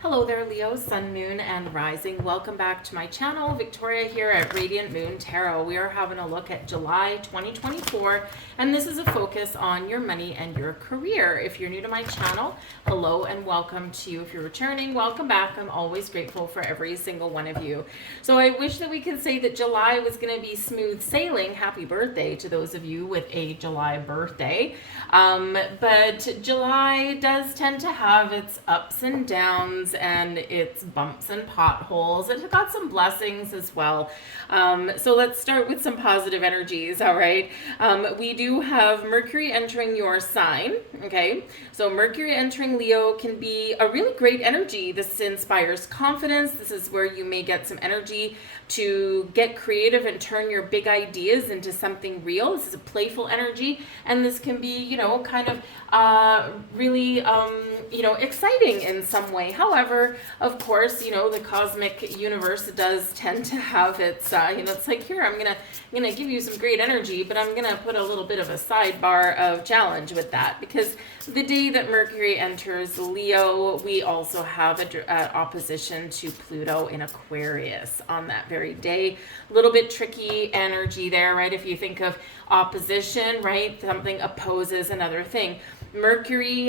Hello there, Leo, Sun, Moon, and Rising. Welcome back to my channel. Victoria here at Radiant Moon Tarot. We are having a look at July 2024, and this is a focus on your money and your career. If you're new to my channel, hello and welcome to you. If you're returning, welcome back. I'm always grateful for every single one of you. So I wish that we could say that July was going to be smooth sailing. Happy birthday to those of you with a July birthday. But July does tend to have its ups and downs and its bumps and potholes. It's got some blessings as well. So let's start with some positive energies, all right? We do have Mercury entering your sign, okay? So Mercury entering Leo can be a really great energy. This inspires confidence. This is where you may get some energy to get creative and turn your big ideas into something real. This is a playful energy, and this can be, kind of really, exciting in some way. However, of course, the cosmic universe does tend to have its, it's like, here, I'm gonna give you some great energy, but I'm gonna put a little bit of a sidebar of challenge with that, because the day that Mercury enters Leo, we also have an opposition to Pluto in Aquarius on that very day. A little bit tricky energy there, right? If you think of opposition, right? Something opposes another thing. Mercury,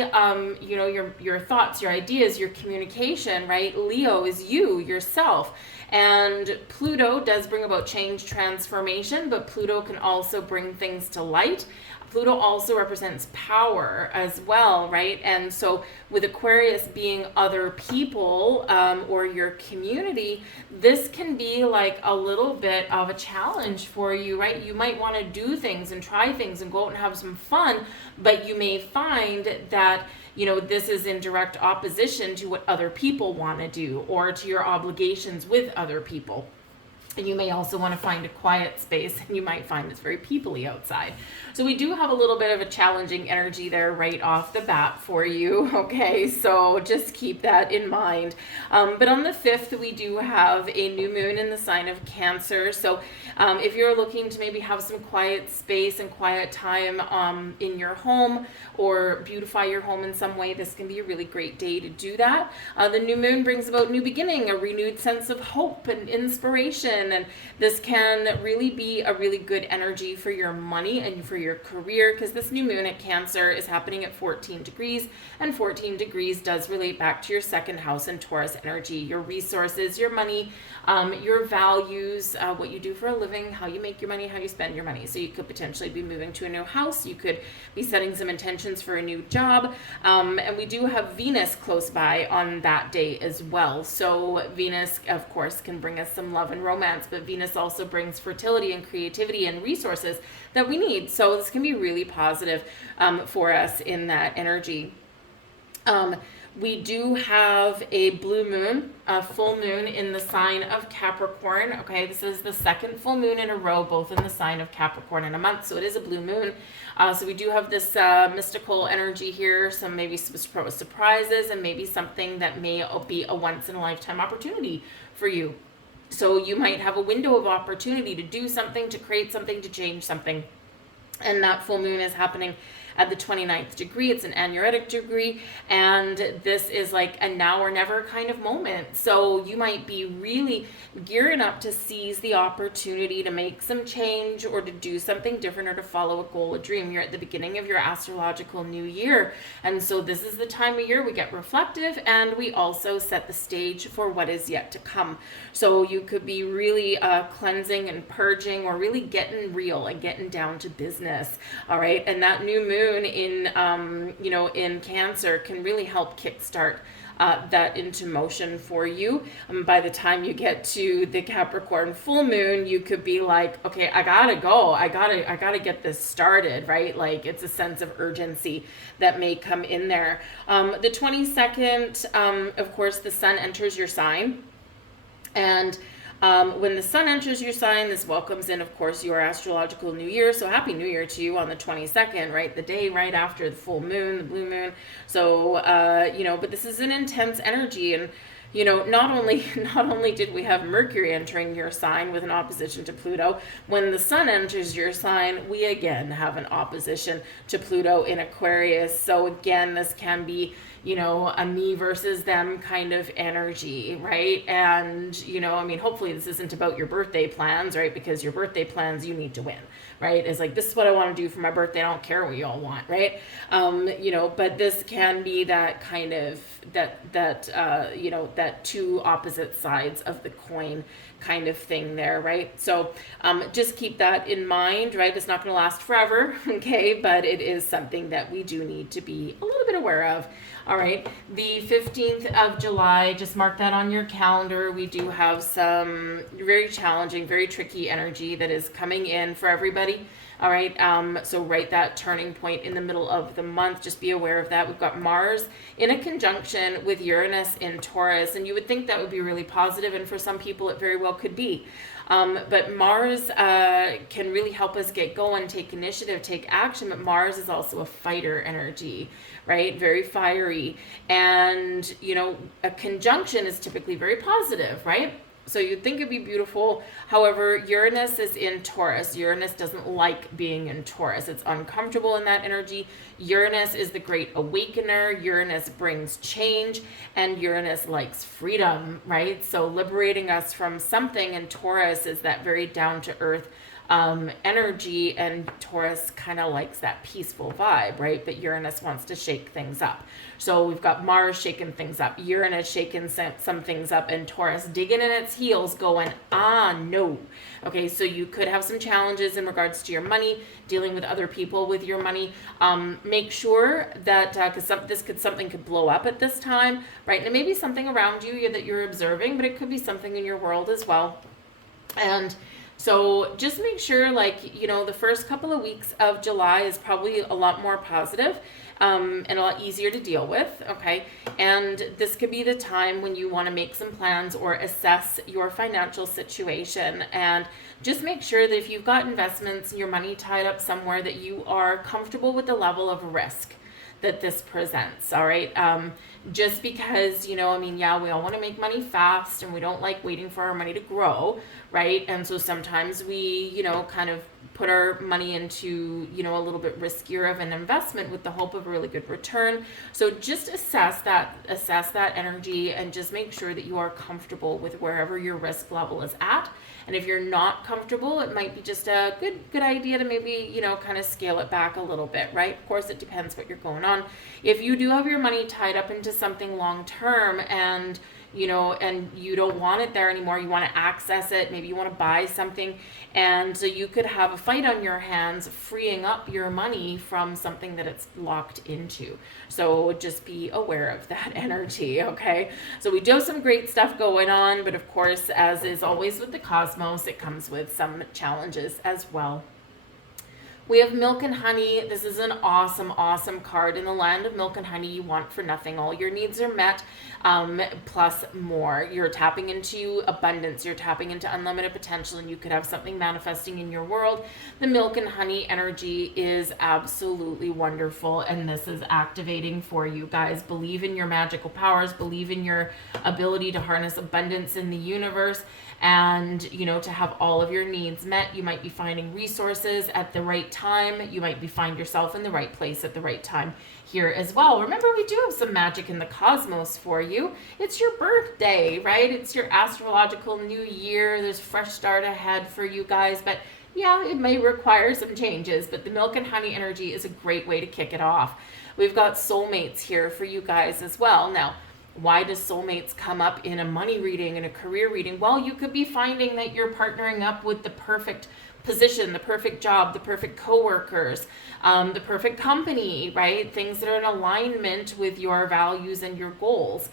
your thoughts, your ideas, your communication, right? Leo is you, yourself. And Pluto does bring about change, transformation, but Pluto can also bring things to light. Pluto also represents power as well, right? And so with Aquarius being other people or your community, this can be like a little bit of a challenge for you, right? You might want to do things and try things and go out and have some fun, but you may find that this is in direct opposition to what other people want to do or to your obligations with other people. And you may also want to find a quiet space, and you might find it's very people-y outside. So we do have a little bit of a challenging energy there right off the bat for you, okay? So just keep that in mind. But on the 5th, we do have a new moon in the sign of Cancer. So if you're looking to maybe have some quiet space and quiet time in your home or beautify your home in some way, this can be a really great day to do that. The new moon brings about new beginning, a renewed sense of hope and inspiration. And this can really be a really good energy for your money and for your career, because this new moon at Cancer is happening at 14 degrees, and 14 degrees does relate back to your second house and Taurus energy, your resources, your money, your values, what you do for a living, how you make your money, how you spend your money. So you could potentially be moving to a new house. You could be setting some intentions for a new job. And we do have Venus close by on that day as well. So Venus, of course, can bring us some love and romance, but Venus also brings fertility and creativity and resources that we need. So this can be really positive for us in that energy. We do have a blue moon, a full moon in the sign of Capricorn. Okay, this is the second full moon in a row, both in the sign of Capricorn in a month. So it is a blue moon. So we do have this mystical energy here, some maybe surprises, and maybe something that may be a once in a lifetime opportunity for you. So you might have a window of opportunity to do something, to create something, to change something. And that full moon is happening at the 29th degree. It's an aneretic degree, and this is like a now or never kind of moment. So you might be really gearing up to seize the opportunity to make some change or to do something different or to follow a goal, a dream. You're at the beginning of your astrological new year, and so this is the time of year we get reflective, and we also set the stage for what is yet to come. So you could be really cleansing and purging, or really getting real and getting down to business. All right, and that new moon in Cancer can really help kickstart that into motion for you. By the time you get to the Capricorn full moon, you could be like, okay, I gotta go. I gotta get this started, right? Like, it's a sense of urgency that may come in there. The 22nd, of course, the sun enters your sign, and when the sun enters your sign, this welcomes in, of course, your astrological new year. So happy new year to you on the 22nd, right? The day right after the full moon, the blue moon. So, but this is an intense energy, and you know, not only did we have Mercury entering your sign with an opposition to Pluto, when the sun enters your sign, we again have an opposition to Pluto in Aquarius. So again, this can be, you know, a me versus them kind of energy, right? And, you know, I mean, hopefully this isn't about your birthday plans, right? Because your birthday plans, you need to win, right? It's like, this is what I want to do for my birthday. I don't care what you all want, right? You know, but this can be that kind of, you know, that two opposite sides of the coin kind of thing there, right? So just keep that in mind, right? It's not going to last forever, okay? But it is something that we do need to be a little bit aware of. All right, the 15th of July, just mark that on your calendar. We do have some very challenging, very tricky energy that is coming in for everybody. All right, so write that turning point in the middle of the month. Just be aware of that. We've got Mars in a conjunction with Uranus in Taurus, and you would think that would be really positive, and for some people it very well could be. But Mars can really help us get going, take initiative, take action, but Mars is also a fighter energy, right? Very fiery. And, you know, a conjunction is typically very positive, right? So you'd think it'd be beautiful. However, Uranus is in Taurus. Uranus doesn't like being in Taurus. It's uncomfortable in that energy. Uranus is the great awakener. Uranus brings change, and Uranus likes freedom, right? So liberating us from something, and Taurus is that very down to earth energy, and Taurus kind of likes that peaceful vibe, right? But Uranus wants to shake things up. So we've got Mars shaking things up, Uranus shaking some things up, and Taurus digging in its heels going, no. Okay, so you could have some challenges in regards to your money, dealing with other people with your money. Make sure that, because something could blow up at this time, right? And it may be something around you that you're observing, but it could be something in your world as well. And so just make sure, like, you know, the first couple of weeks of July is probably a lot more positive, and a lot easier to deal with, okay? And this could be the time when you want to make some plans or assess your financial situation, and just make sure that if you've got investments and your money tied up somewhere, that you are comfortable with the level of risk that this presents, all right? Just because, you know, I mean, yeah, we all want to make money fast, and we don't like waiting for our money to grow, right? And so sometimes we, you know, kind of put our money into, you know, a little bit riskier of an investment with the hope of a really good return. So just assess that energy, and just make sure that you are comfortable with wherever your risk level is at. And if you're not comfortable, it might be just a good idea to maybe, you know, kind of scale it back a little bit, right? Of course, it depends what you're going on. If you do have your money tied up into something long term, and you know, and you don't want it there anymore, you want to access it, maybe you want to buy something, and so you could have a fight on your hands freeing up your money from something that it's locked into. So just be aware of that energy, okay? So we do have some great stuff going on, but of course, as is always with the cosmos, it comes with some challenges as well. We have Milk and Honey. This is an awesome, awesome card. In the land of milk and honey, you want for nothing. All your needs are met, plus more. You're tapping into abundance. You're tapping into unlimited potential, and you could have something manifesting in your world. The Milk and Honey energy is absolutely wonderful, and this is activating for you guys. Believe in your magical powers. Believe in your ability to harness abundance in the universe, and, you know, to have all of your needs met. You might be finding resources at the right time. You might find yourself in the right place at the right time here as well. Remember, we do have some magic in the cosmos for you. It's your birthday, right? It's your astrological new year. There's a fresh start ahead for you guys, but yeah, it may require some changes, but the Milk and Honey energy is a great way to kick it off. We've got soulmates here for you guys as well. Now, why does soulmates come up in a money reading and a career reading? Well, you could be finding that you're partnering up with the perfect position, the perfect job, the perfect coworkers, the perfect company, right? Things that are in alignment with your values and your goals.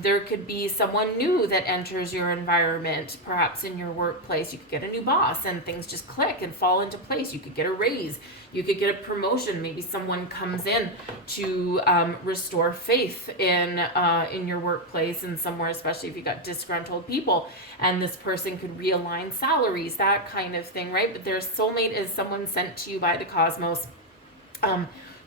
There could be someone new that enters your environment, perhaps in your workplace. You could get a new boss and things just click and fall into place. You could get a raise. You could get a promotion. Maybe someone comes in to restore faith in your workplace and somewhere, especially if you got disgruntled people, and this person could realign salaries, that kind of thing, right? But their soulmate is someone sent to you by the cosmos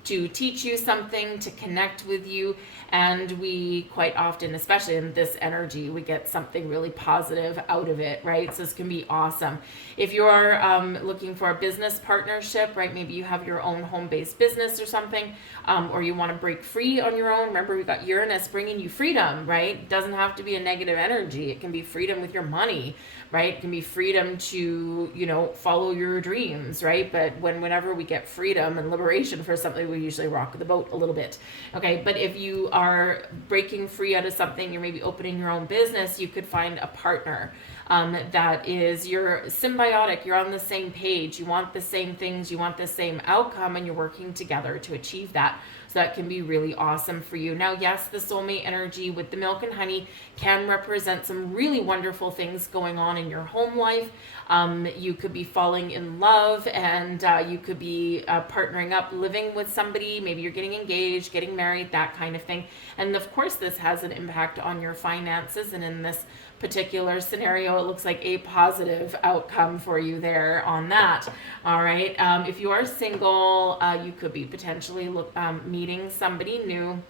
to teach you something, to connect with you. And we quite often, especially in this energy, we get something really positive out of it, right? So this can be awesome. If you're looking for a business partnership, right, maybe you have your own home-based business or something, or you want to break free on your own. Remember, we've got Uranus bringing you freedom, right? It doesn't have to be a negative energy. It can be freedom with your money, right? It can be freedom to, you know, follow your dreams, right? But whenever we get freedom and liberation for something, we usually rock the boat a little bit, okay? But if you are breaking free out of something, you're maybe opening your own business, you could find a partner that is, you're symbiotic, you're on the same page, you want the same things, you want the same outcome, and you're working together to achieve that. So that can be really awesome for you. Now, yes, the soulmate energy with the milk and honey can represent some really wonderful things going on in your home life. You could be falling in love, and you could be partnering up, living with somebody. Maybe you're getting engaged, getting married, that kind of thing. And of course, this has an impact on your finances. And in this particular scenario, it looks like a positive outcome for you there on that. All right. If you are single, you could be potentially meeting somebody new.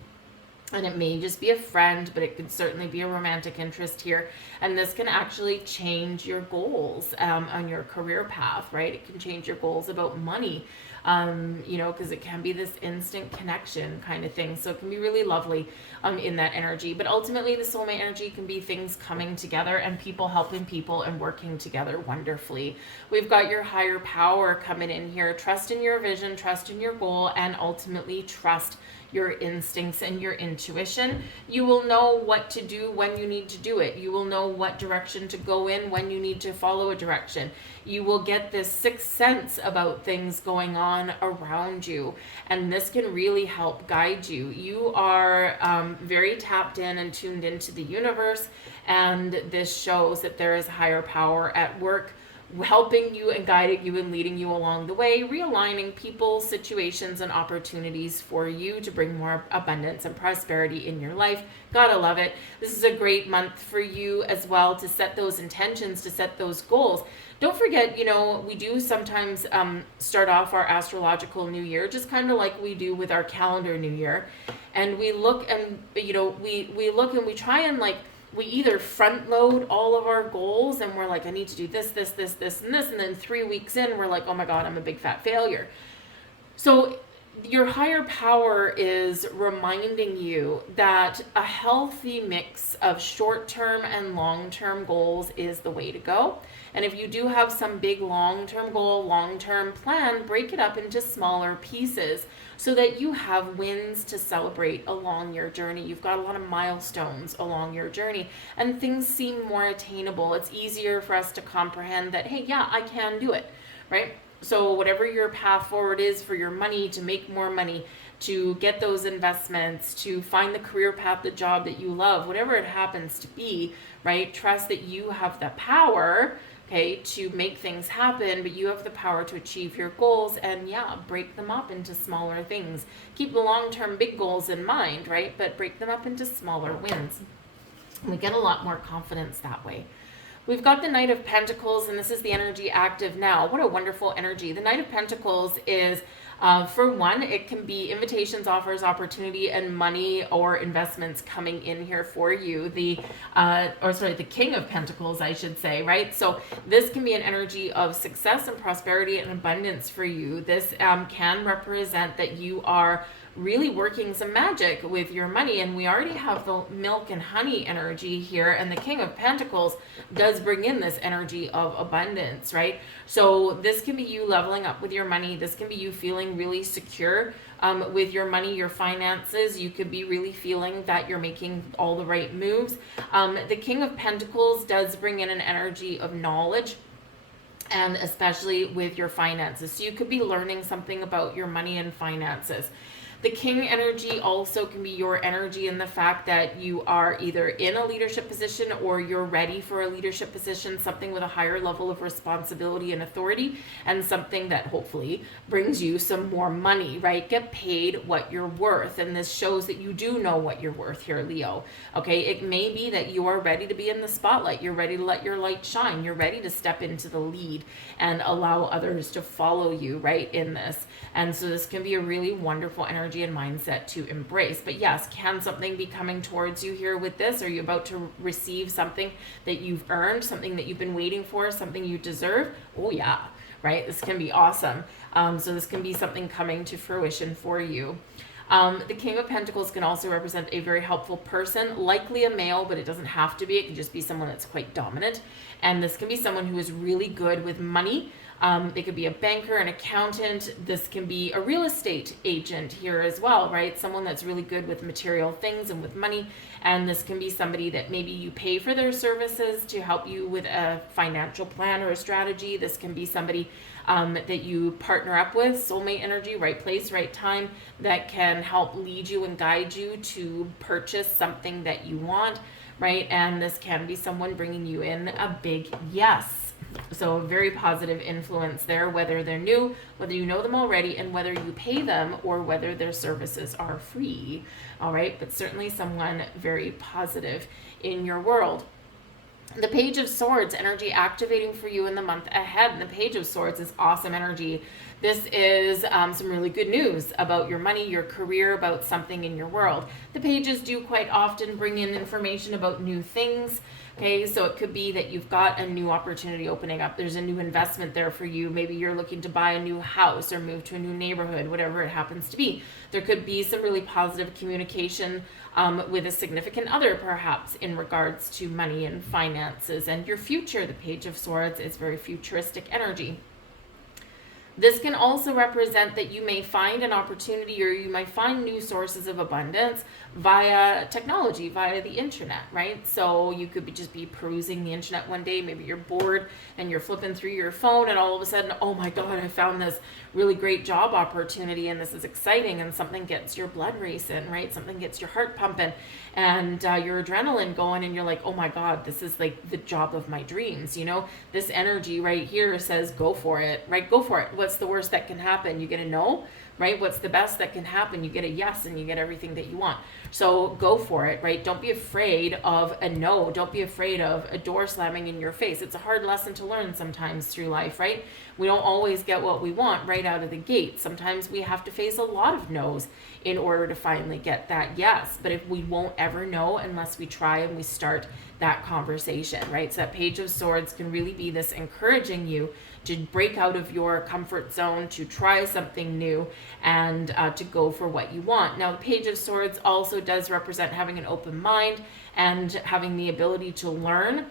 And it may just be a friend, but it could certainly be a romantic interest here. And this can actually change your goals on your career path, right? It can change your goals about money, you know, because it can be this instant connection kind of thing. So it can be really lovely in that energy. But ultimately, the soulmate energy can be things coming together and people helping people and working together wonderfully. We've got your higher power coming in here. Trust in your vision, trust in your goal, and ultimately trust your instincts and your intuition. You will know what to do when you need to do it. You will know what direction to go in when you need to follow a direction. You will get this sixth sense about things going on around you, and this can really help guide you. You are very tapped in and tuned into the universe, and this shows that there is higher power at work, helping you and guiding you and leading you along the way, realigning people, situations, and opportunities for you to bring more abundance and prosperity in your life. Gotta love it. This is a great month for you as well to set those intentions, to set those goals. Don't forget, you know, we do sometimes start off our astrological new year, just kind of like we do with our calendar new year. And we look and, you know, we look and we try and we either front load all of our goals and we're like, I need to do this, this, this, this, and this. And then 3 weeks in, we're like, oh my God, I'm a big fat failure. So your higher power is reminding you that a healthy mix of short-term and long-term goals is the way to go. And if you do have some big long-term goal, long-term plan, break it up into smaller pieces so that you have wins to celebrate along your journey. You've got a lot of milestones along your journey, and things seem more attainable. It's easier for us to comprehend that, hey, yeah, I can do it, right? So whatever your path forward is for your money, to make more money, to get those investments, to find the career path, the job that you love, whatever it happens to be, right? Trust that you have the power, okay, to make things happen, but you have the power to achieve your goals, and yeah, break them up into smaller things. Keep the long-term big goals in mind, right? But break them up into smaller wins. And we get a lot more confidence that way. We've got the Knight of Pentacles, and this is the energy active now. What a wonderful energy. The Knight of Pentacles is, for one, it can be invitations, offers, opportunity, and money or investments coming in here for you. The King of Pentacles, I should say, right? So this can be an energy of success and prosperity and abundance for you. This can represent that you are really working some magic with your money, and we already have the milk and honey energy here, and the King of Pentacles does bring in this energy of abundance, right? So this can be you leveling up with your money. This can be you feeling really secure with your money, your finances. You could be really feeling that you're making all the right moves. The King of Pentacles does bring in an energy of knowledge, and especially with your finances. So you could be learning something about your money and finances. The King energy also can be your energy in the fact that you are either in a leadership position or you're ready for a leadership position, something with a higher level of responsibility and authority, and something that hopefully brings you some more money, right? Get paid what you're worth. And this shows that you do know what you're worth here, Leo. Okay, it may be that you are ready to be in the spotlight. You're ready to let your light shine. You're ready to step into the lead and allow others to follow you, right, in this. And so this can be a really wonderful energy and mindset to embrace. But yes, can something be coming towards you here with this? Are you about to receive something that you've earned, something that you've been waiting for, something you deserve? Oh yeah, right? This can be awesome. So this can be something coming to fruition for you. The King of Pentacles can also represent a very helpful person, likely a male, but it doesn't have to be. It can just be someone that's quite dominant. And this can be someone who is really good with money. They could be a banker, an accountant. This can be a real estate agent here as well, right? Someone that's really good with material things and with money. And this can be somebody that maybe you pay for their services to help you with a financial plan or a strategy. This can be somebody that you partner up with, soulmate energy, right place, right time, that can help lead you and guide you to purchase something that you want, right? And this can be someone bringing you in a big yes. So a very positive influence there, whether they're new, whether you know them already, and whether you pay them or whether their services are free. All right, but certainly someone very positive in your world. The Page of Swords energy activating for you in the month ahead. And the Page of Swords is awesome energy. This is some really good news about your money, your career, about something in your world. The pages do quite often bring in information about new things. Okay, so it could be that you've got a new opportunity opening up. There's a new investment there for you. Maybe you're looking to buy a new house or move to a new neighborhood, whatever it happens to be. There could be some really positive communication with a significant other, perhaps, in regards to money and finances and your future. The Page of Swords is very futuristic energy. This can also represent that you may find an opportunity or you might find new sources of abundance via technology, via the internet, right? So you could just be perusing the internet one day, maybe you're bored and you're flipping through your phone and all of a sudden, oh my God, I found this really great job opportunity and this is exciting, and something gets your blood racing, right? Something gets your heart pumping and your adrenaline going, and you're like, oh my God, this is like the job of my dreams, you know? This energy right here says, go for it, right? Go for it. What's the worst that can happen? You get a no, right? What's the best that can happen? You get a yes, and you get everything that you want. So go for it, right? Don't be afraid of a no. Don't be afraid of a door slamming in your face. It's a hard lesson to learn sometimes through life, right? We don't always get what we want right out of the gate. Sometimes we have to face a lot of no's in order to finally get that yes. But if we won't ever know unless we try and we start that conversation, right? So that Page of Swords can really be this encouraging you to break out of your comfort zone, to try something new, and to go for what you want. Now, the Page of Swords also does represent having an open mind and having the ability to learn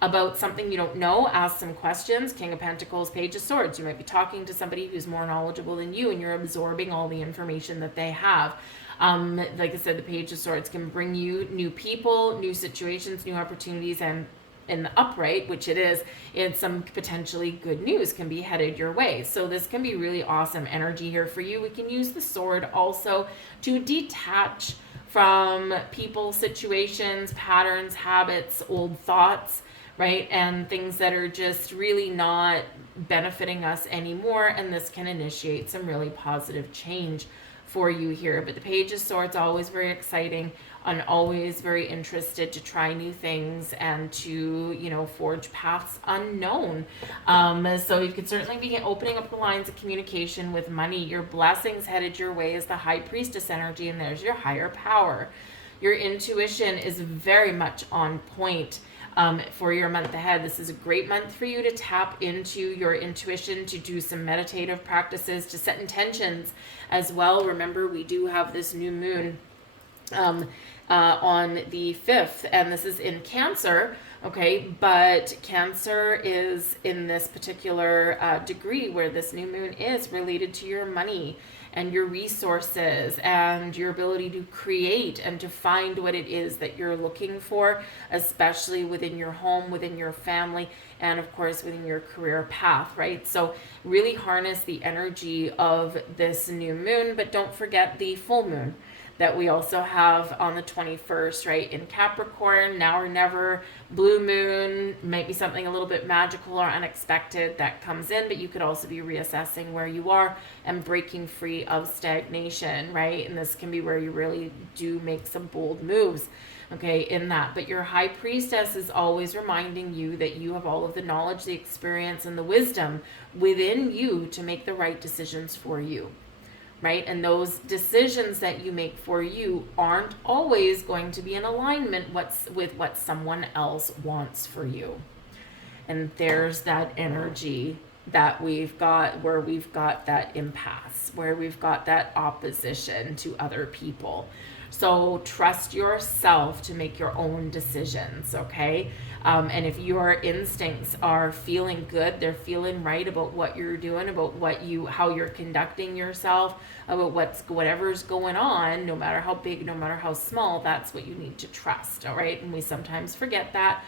about something you don't know. Ask some questions. King of Pentacles, Page of Swords. You might be talking to somebody who's more knowledgeable than you, and you're absorbing all the information that they have. Like I said, the Page of Swords can bring you new people, new situations, new opportunities, and in the upright, which it is, it's some potentially good news can be headed your way. So this can be really awesome energy here for you. We can use the sword also to detach from people, situations, patterns, habits, old thoughts, right? And things that are just really not benefiting us anymore. And this can initiate some really positive change for you here. But the Page of Swords, always very exciting and always very interested to try new things and to, you know, forge paths unknown. So you could certainly be opening up the lines of communication with money. Your blessings headed your way is the High Priestess energy, and there's your higher power. Your intuition is very much on point for your month ahead. This is a great month for you to tap into your intuition, to do some meditative practices, to set intentions as well. Remember, we do have this new moon on the 5th, and this is in Cancer, okay? But Cancer is in this particular degree where this new moon is related to your money and your resources and your ability to create and to find what it is that you're looking for, especially within your home, within your family, and of course within your career path, right? So really harness the energy of this new moon, but don't forget the full moon that we also have on the 21st, right, in Capricorn. Now or never, blue moon might be something a little bit magical or unexpected that comes in, but you could also be reassessing where you are and breaking free of stagnation, right? And this can be where you really do make some bold moves, okay, in that. But your high priestess is always reminding you that you have all of the knowledge, the experience, and the wisdom within you to make the right decisions for you, right? And those decisions that you make for you aren't always going to be in alignment with what someone else wants for you. And there's that energy that we've got, where we've got that impasse, where we've got that opposition to other people. So trust yourself to make your own decisions, okay? And if your instincts are feeling good, they're feeling right about what you're doing, about how you're conducting yourself, about whatever's going on, no matter how big, no matter how small, that's what you need to trust, all right? And we sometimes forget that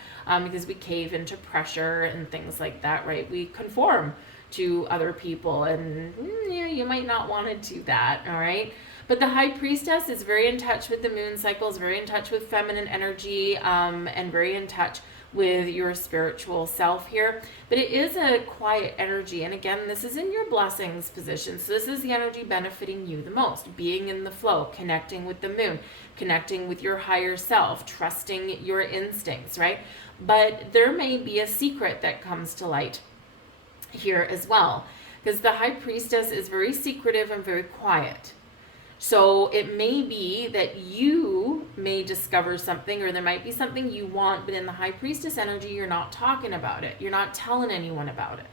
because we cave into pressure and things like that, right? We conform to other people, and yeah, you might not want to do that, all right? But the high priestess is very in touch with the moon cycles, very in touch with feminine energy, and very in touch with your spiritual self here. But it is a quiet energy. And again, this is in your blessings position. So this is the energy benefiting you the most, being in the flow, connecting with the moon, connecting with your higher self, trusting your instincts, right? But there may be a secret that comes to light here as well, because the high priestess is very secretive and very quiet. So it may be that you may discover something, or there might be something you want, but in the high priestess energy, you're not talking about it. You're not telling anyone about it,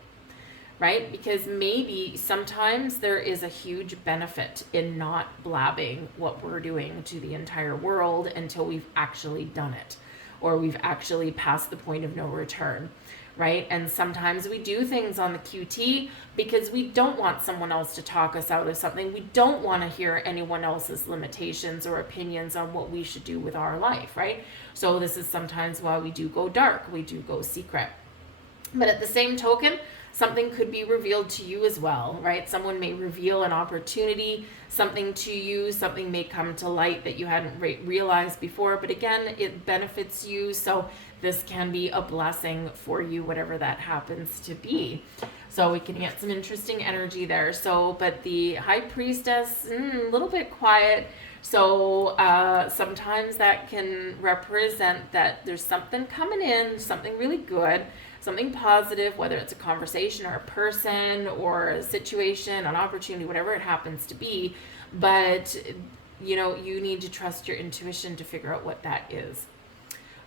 right? Because maybe sometimes there is a huge benefit in not blabbing what we're doing to the entire world until we've actually done it, or we've actually passed the point of no return. Right? And sometimes we do things on the QT because we don't want someone else to talk us out of something. We don't want to hear anyone else's limitations or opinions on what we should do with our life, right? So this is sometimes why we do go dark, we do go secret. But at the same token, something could be revealed to you as well, right? Someone may reveal an opportunity, something to you, something may come to light that you hadn't realized before, but again, it benefits you, so this can be a blessing for you, whatever that happens to be. So we can get some interesting energy there. So, but the high priestess, a little bit quiet. So sometimes that can represent that there's something coming in, something really good, something positive, whether it's a conversation or a person or a situation, an opportunity, whatever it happens to be. But, you need to trust your intuition to figure out what that is.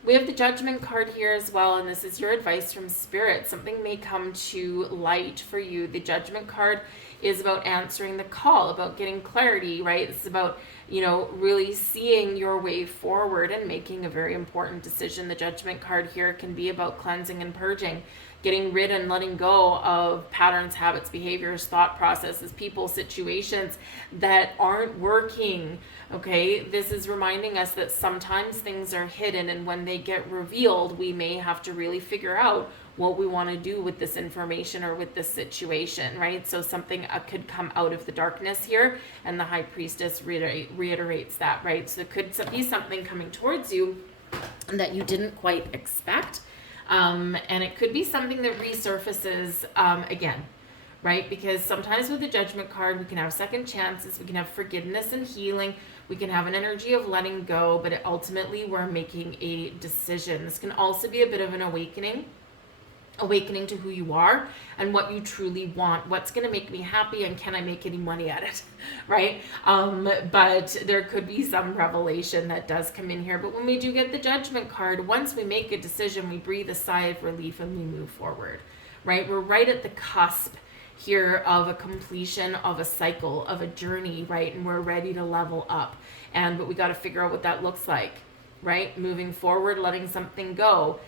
We have the Judgment card here as well, and this is your advice from Spirit. Something may come to light for you. The Judgment card is about answering the call, about getting clarity, right? It's about, really seeing your way forward and making a very important decision. The Judgment card here can be about cleansing and purging, getting rid and letting go of patterns, habits, behaviors, thought processes, people, situations that aren't working, okay? This is reminding us that sometimes things are hidden, and when they get revealed, we may have to really figure out what we want to do with this information or with this situation, right? So something could come out of the darkness here, and the high priestess reiterates that, right? So it could be something coming towards you that you didn't quite expect. And it could be something that resurfaces again, right? Because sometimes with the Judgment card, we can have second chances, we can have forgiveness and healing, we can have an energy of letting go, but ultimately we're making a decision. This can also be a bit of an awakening to who you are and what you truly want. What's going to make me happy, and can I make any money at it, right? But there could be some revelation that does come in here. But when we do get the Judgment card, once we make a decision, we breathe a sigh of relief and we move forward, right? We're right at the cusp here of a completion of a cycle, of a journey, right? And we're ready to level up. But we got to figure out what that looks like, right? Moving forward, letting something go,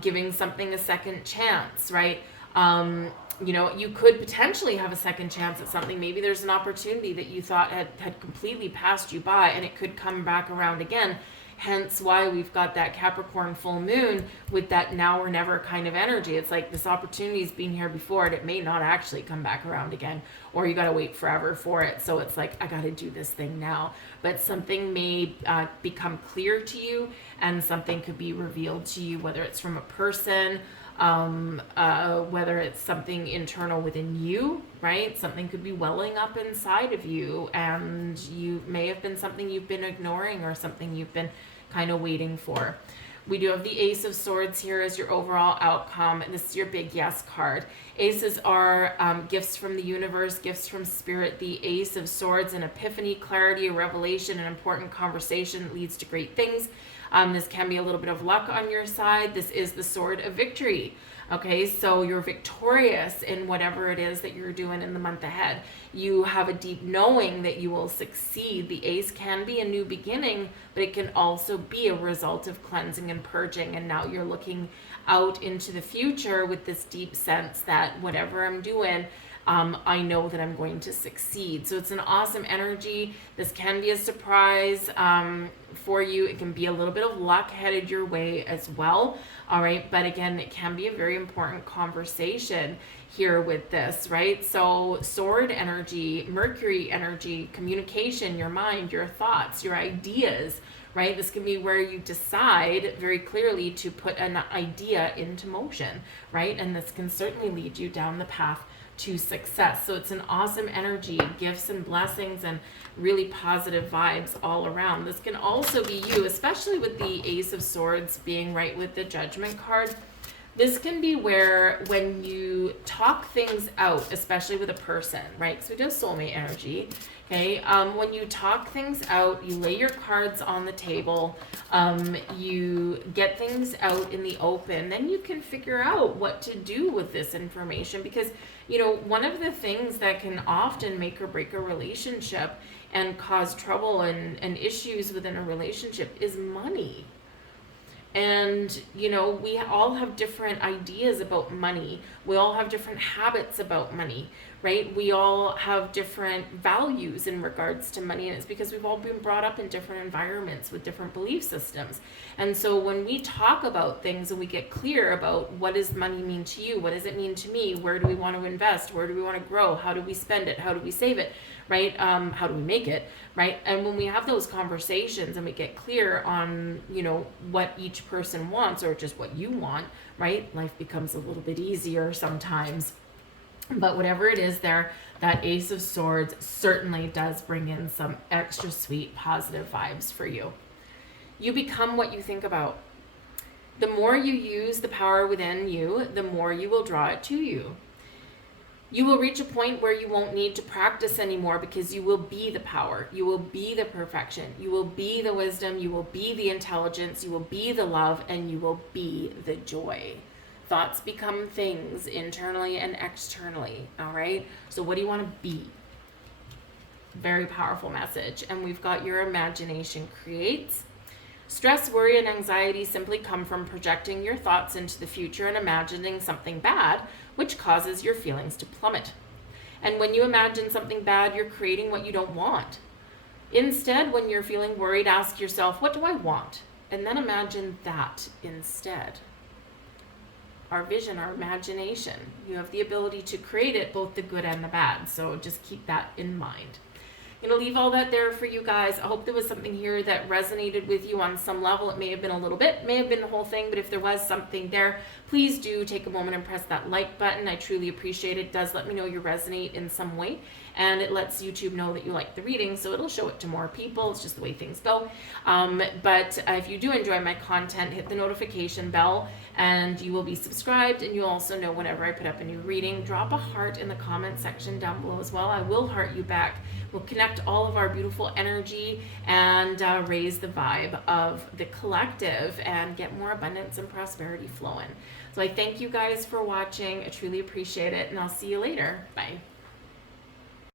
giving something a second chance, right? you know, you could potentially have a second chance at something. Maybe there's an opportunity that you thought had completely passed you by, and it could come back around again. Hence why we've got that Capricorn full moon with that now or never kind of energy. It's like this opportunity's been here before, and it may not actually come back around again, or you got to wait forever for it. So it's like, I got to do this thing now. But something may become clear to you, and something could be revealed to you, whether it's from a person, whether it's something internal within you, right? Something could be welling up inside of you, and you may have been something you've been ignoring, or something you've been kind of waiting for. We do have the Ace of Swords here as your overall outcome, and this is your big yes card. Aces are gifts from the universe, gifts from spirit. The Ace of Swords, an epiphany, clarity, a revelation, an important conversation that leads to great things. This can be a little bit of luck on your side. This is the sword of victory. Okay, so you're victorious in whatever it is that you're doing in the month ahead. You have a deep knowing that you will succeed. The ace can be a new beginning, but it can also be a result of cleansing and purging. And now you're looking out into the future with this deep sense that whatever I'm doing, I know that I'm going to succeed. So it's an awesome energy. This can be a surprise for you. It can be a little bit of luck headed your way as well. All right. But again, it can be a very important conversation here with this, right? So sword energy, Mercury energy, communication, your mind, your thoughts, your ideas, right? This can be where you decide very clearly to put an idea into motion, right? And this can certainly lead you down the path to success. So it's an awesome energy, gifts and blessings, and really positive vibes all around. This can also be you, especially with the Ace of Swords being right with the Judgment card. This can be where when you talk things out, especially with a person, right? So we do soulmate energy. Okay, when you talk things out, you lay your cards on the table, you get things out in the open, then you can figure out what to do with this information. Because, you know, one of the things that can often make or break a relationship and cause trouble and issues within a relationship is money. And, you know, we all have different ideas about money. We all have different habits about money, right? We all have different values in regards to money. And it's because we've all been brought up in different environments with different belief systems. And so when we talk about things and we get clear about what does money mean to you? What does it mean to me? Where do we want to invest? Where do we want to grow? How do we spend it? How do we save it? Right? How do we make it? Right? And when we have those conversations and we get clear on, you know, what each person wants, or just what you want, right? Life becomes a little bit easier sometimes. But whatever it is there, that Ace of Swords certainly does bring in some extra sweet positive vibes for you. You become what you think about. The more you use the power within you, the more you will draw it to you. You will reach a point where you won't need to practice anymore, because you will be the power. You will be the perfection. You will be the wisdom. You will be the intelligence. You will be the love, and you will be the joy. Thoughts become things internally and externally. All right. So what do you want to be? Very powerful message. And we've got your imagination creates. Stress, worry, and anxiety simply come from projecting your thoughts into the future and imagining something bad, which causes your feelings to plummet. And when you imagine something bad, you're creating what you don't want. Instead, when you're feeling worried, ask yourself, what do I want? And then imagine that instead. Our vision, our imagination, you have the ability to create it, both the good and the bad. So just keep that in mind. I'm going to leave all that there for you guys. I hope there was something here that resonated with you on some level. It may have been a little bit, may have been the whole thing, but if there was something there, please do take a moment and press that like button. I truly appreciate it. It does let me know you resonate in some way, and it lets YouTube know that you like the reading, so it'll show it to more people. It's just the way things go. But if you do enjoy my content, hit the notification bell, and you will be subscribed, and you'll also know whenever I put up a new reading. Drop a heart in the comment section down below as well. I will heart you back. We'll connect all of our beautiful energy and raise the vibe of the collective and get more abundance and prosperity flowing. So I thank you guys for watching. I truly appreciate it, and I'll see you later. Bye.